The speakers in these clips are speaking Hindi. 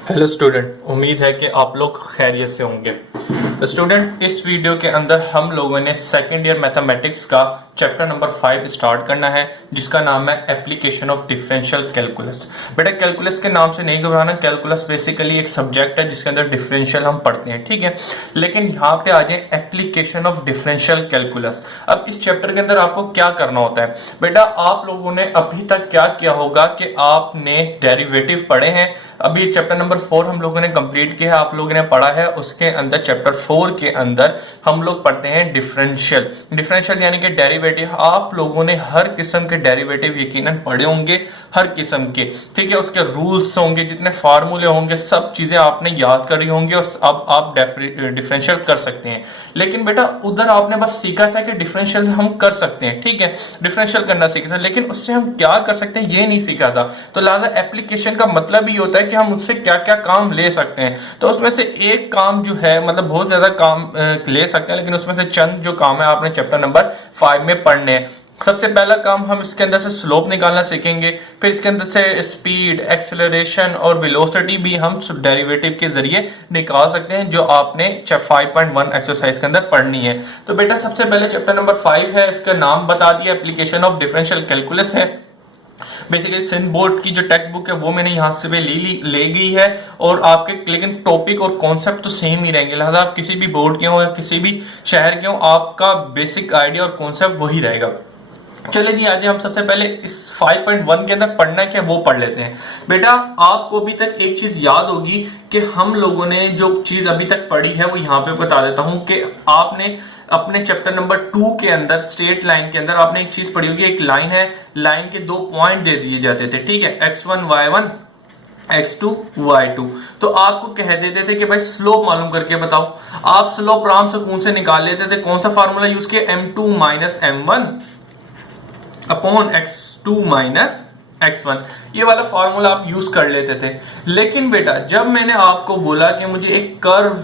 हेलो स्टूडेंट, उम्मीद है कि आप लोग खैरियत से होंगे। तो स्टूडेंट, इस वीडियो के अंदर हम लोगों ने सेकेंड ईयर मैथमेटिक्स का चैप्टर नंबर 5 स्टार्ट करना है, जिसका नाम है एप्लीकेशन ऑफ डिफरेंशियल कैलकुलस। बेटा, कैलकुलस के नाम से नहीं घबराना। कैलकुलस बेसिकली एक सब्जेक्ट है जिसके अंदर डिफरेंशियल हम पढ़ते हैं, ठीक है। लेकिन यहाँ पे आ जाए एप्लीकेशन ऑफ डिफरेंशियल कैलकुलस। अब इस चैप्टर के अंदर आपको क्या करना होता है बेटा, आप लोगों ने अभी तक क्या किया होगा कि आपने डेरिवेटिव पढ़े हैं। अभी चैप्टर नंबर 4 हम लोगों ने कंप्लीट किया है, आप लोगों ने पढ़ा है। उसके अंदर चैप्टर 4 के अंदर हम लोग पढ़ते हैं डिफरेंशियल यानी कि डेरिवेटिव। आप लोगों ने हर किस्म के डेरिवेटिव यकीनन पढ़े होंगे, हर किस्म के, ठीक है। उसके रूल्स होंगे, जितने फार्मूले होंगे, सब चीजें आपने याद करी होंगी और अब आप डिफरेंशियल कर सकते हैं। लेकिन बेटा, उधर आपने बस सीखा था कि डिफरेंशियल हम कर सकते हैं, ठीक है, डिफरेंशियल करना सीखा था, लेकिन उससे हम क्या कर सकते हैं ये नहीं सीखा था। तो लिहाजा एप्लीकेशन का मतलब ही होता है कि हम उससे क्या क्या काम ले सकते हैं। तो उसमें से एक काम जो है, मतलब बहुत ज्यादा काम ले सकते हैं, लेकिन उसमें से चंद जो काम है आपने चैप्टर नंबर 5 में पढ़ने हैं। सबसे पहला काम, हम इसके अंदर से स्लोप निकालना सीखेंगे। फिर इसके अंदर से स्पीड, एक्सेलरेशन और वेलोसिटी भी हम डेरिवेटिव के जरिए निकाल सकते हैं, जो आपने 5.1 एक्सरसाइज के अंदर पढ़नी है। तो बेटा, सबसे पहले चैप्टर नंबर 5 है, इसका नाम बता दिया, एप्लीकेशन ऑफ डिफरेंशियल कैलकुलस है। बेसिकली सिंध बोर्ड की जो टेक्स्ट बुक है वो मैंने यहाँ से ले गई है, और आपके लेकिन टॉपिक और कॉन्सेप्ट तो सेम ही रहेंगे। लिहाजा आप किसी भी बोर्ड के हो या किसी भी शहर के हो, आपका बेसिक आइडिया और कॉन्सेप्ट वही रहेगा। चले जी, आज हम सबसे पहले इस 5.1 के अंदर पढ़ना क्या वो पढ़ लेते हैं। बेटा, आपको अभी तक एक चीज याद होगी कि हम लोगों ने जो चीज अभी तक पढ़ी है वो यहाँ पे बता देता हूं कि आपने अपने चैप्टर नंबर 2 के अंदर स्ट्रेट लाइन के अंदर आपने एक चीज पढ़ी होगी। एक लाइन है, लाइन के दो पॉइंट दे दिए जाते थे, ठीक है, x1 y1 x2 y2। तो आपको कह देते थे कि भाई स्लोप मालूम करके बताओ। आप स्लोप आराम से कौन से निकाल लेते थे। कौन सा फार्मूला यूज किया, m2 minus m1 upon x2 minus x1, ये वाला फॉर्मूला आप यूज कर लेते थे। लेकिन बेटा, जब मैंने आपको बोला कि मुझे एक कर्व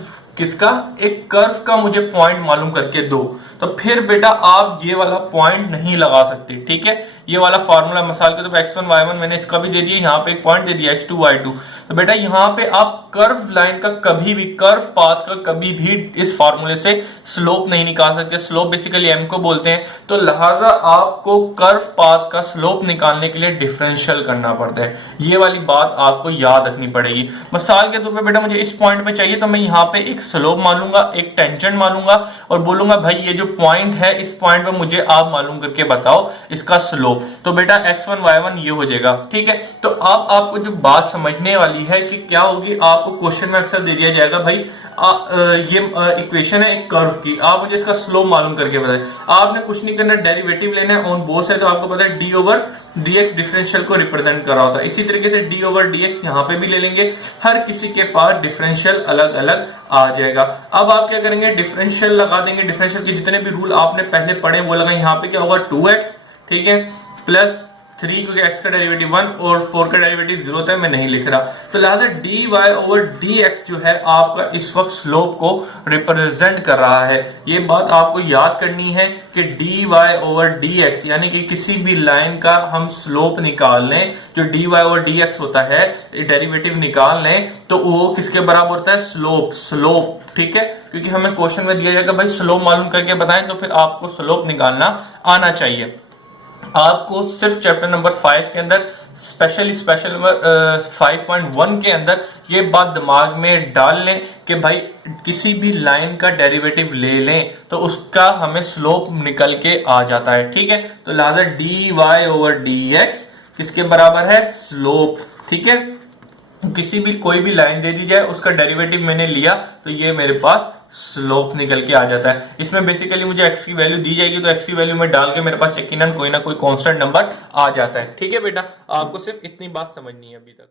का मुझे पॉइंट मालूम करके दो, तो फिर बेटा आप ये वाला पॉइंट नहीं लगा सकते, ठीक है। ये वाला फॉर्मूला मिसाल के तौर पे x1 y1 मैंने इसका भी दे दिया, यहाँ पे एक पॉइंट दे दिया x2 y2। तो बेटा यहाँ पे आप कर्व लाइन का कभी भी, कर्व पाथ का कभी भी इस फॉर्मूले से स्लोप नहीं निकाल सकते। स्लोप बेसिकली m को बोलते हैं। तो लिहाजा आपको कर्व पाथ का स्लोप निकालने के लिए डिफरेंशियल करना पड़ता है। ये वाली बात आपको याद रखनी पड़ेगी। मिसाल के तौर पे बेटा, मुझे इस पॉइंट पे चाहिए, तो मैं यहाँ पे एक स्लोप मानूंगा, एक टेंजेंट मानूंगा और बोलूंगा भाई ये जो पॉइंट है, इस पॉइंट पे मुझे आप मालूम करके बताओ इसका स्लोप। तो बेटा x1 y1 ये हो जाएगा, ठीक है। तो अब आपको जो बात समझने वाली है कि क्या होगी, आपको क्वेश्चन में अक्सर दे दिया जाएगा भाई ये इक्वेशन है एक कर्व की, आप मुझे इसका स्लोप मालूम करके बताएं। आपने कुछ नहीं करना, डेरिवेटिव लेना है ऑन बोथ साइड। तो आपको पता है डी ओवर dx डिफरेंशियल को रिप्रेजेंट कर रहा होता है। इसी तरीके से डी ओवर dx यहाँ पे भी ले लेंगे। हर किसी के पास डिफरेंशियल अलग अलग आ जाएगा। अब आप क्या करेंगे, डिफरेंशियल लगा देंगे। डिफरेंशियल के जितने भी रूल आपने पहले पढ़े वो लगा। यहाँ पे क्या होगा, 2x, ठीक है, प्लस 3, क्योंकि x का डेरिवेटिव 1 और 4 का डेरिवेटिव 0 होता है, मैं नहीं लिख रहा। तो लिहाजा dy ओवर dx जो है आपका इस वक्त स्लोप को रिप्रेजेंट कर रहा है। ये बात आपको याद करनी है कि dy ओवर dx यानी कि किसी भी लाइन का हम स्लोप निकाल लें, जो dy ओवर dx होता है, डेरिवेटिव निकाल लें, तो वो किसके बराबर होता है, स्लोप, ठीक है। क्योंकि हमें क्वेश्चन में दिया जाएगा भाई स्लोप मालूम करके बताएं, तो फिर आपको स्लोप निकालना आना चाहिए। आपको सिर्फ चैप्टर नंबर 5 के अंदर स्पेशल नंबर 5.1 के अंदर ये बात दिमाग में डाल लें कि भाई किसी भी लाइन का डेरिवेटिव ले लें तो उसका हमें स्लोप निकल के आ जाता है, ठीक है। तो लिहाजा dy ओवर dx किसके बराबर है, स्लोप, ठीक है। किसी भी कोई भी लाइन दे दी जाए, उसका डेरिवेटिव मैंने लिया, तो ये मेरे पास स्लोप निकल के आ जाता है। इसमें बेसिकली मुझे x की वैल्यू दी जाएगी, तो x की वैल्यू में डाल के मेरे पास यकीनन कोई ना कोई कांस्टेंट नंबर आ जाता है, ठीक है बेटा। आपको सिर्फ इतनी बात समझनी है अभी तक।